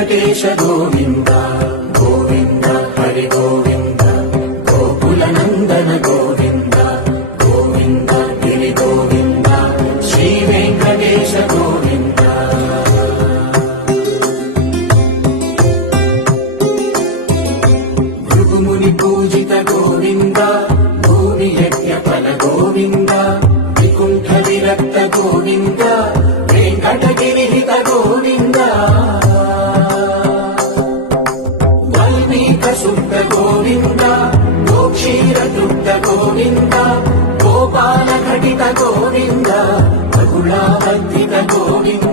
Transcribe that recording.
వెంకటేశ గోవింద గోవింద హరి గోవింద గోకుల నందన గోవింద గోవింద గిరి గోవింద శ్రీ వెంకటేశ గోవింద భృగుముని పూజిత గోవింద భూమి యజ్ఞ ఫల గోవింద వికుంఠ విరక్త గోవింద వెంకటగిరిహిత గోవింద శుద్ధ గోవింద గోక్షీర తృప్త గోవింద గోపాల ఘటిత గోవింద బహుళావర్ధిత గోవింద